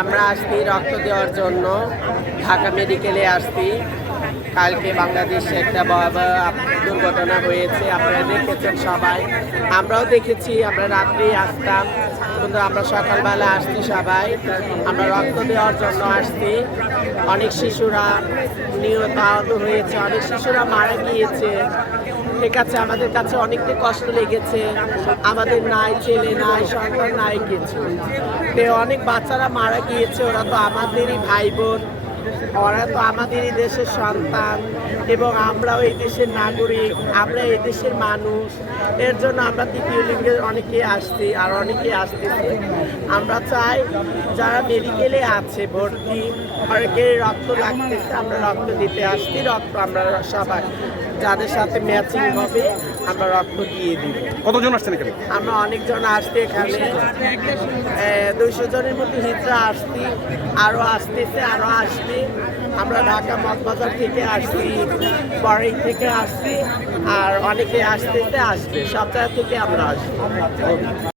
আমরা আসছি রক্ত দেওয়ার জন্য। ঢাকা মেডিকেলে আসছি। কালকে বাংলাদেশে একটা ভয়াবহ দুর্ঘটনা হয়েছে, আপনারা দেখেছেন সবাই। আমরাও দেখেছি, আমরা রাত্রি আসতাম। কিন্তু আমরা সকালবেলা আসছি সবাই। আমরা রক্ত দেওয়ার জন্য আসছি। অনেক শিশুরা নিহত, আহত হয়েছে। অনেক শিশুরা মারা গিয়েছে। ঠিক কাছে, আমাদের কাছে অনেকটা কষ্ট লেগেছে। আমাদের নাই, ছেলে নাই, সন্তান নাই, কিছু অনেক বাচ্চারা মারা গিয়েছে, ওরা তো আমাদেরই ভাই বোন। ওরা তো আমাদেরই দেশের সন্তান এবং আমরাও এই দেশের নাগরিক, আমরা এই দেশের মানুষ। এর জন্য আমরা তৃতীয় লিঙ্গের অনেকে আসছি আর অনেকে আসতেছে। আমরা চাই যারা মেডিকেলে আছে, ভর্তি, অনেকে রক্ত লাগতেছে, আমরা রক্ত দিতে আসছি, রক্ত আমরা সবাই যাদের সাথে ম্যাচিং হবে। আমরা রক্ত দিয়ে দিব। কতজন আসছেন এখানে? আমরা অনেকজন আসছি এখানে। দুইশো জনের মতো হিজড়া আসছি আরও আসতেছে আরও আসছি আমরা ঢাকা মগবাজার থেকে আসছি বড়াই থেকে আসছি আর অনেকে আসতেছে আসবে। সব জায়গা থেকে আমরা আসছি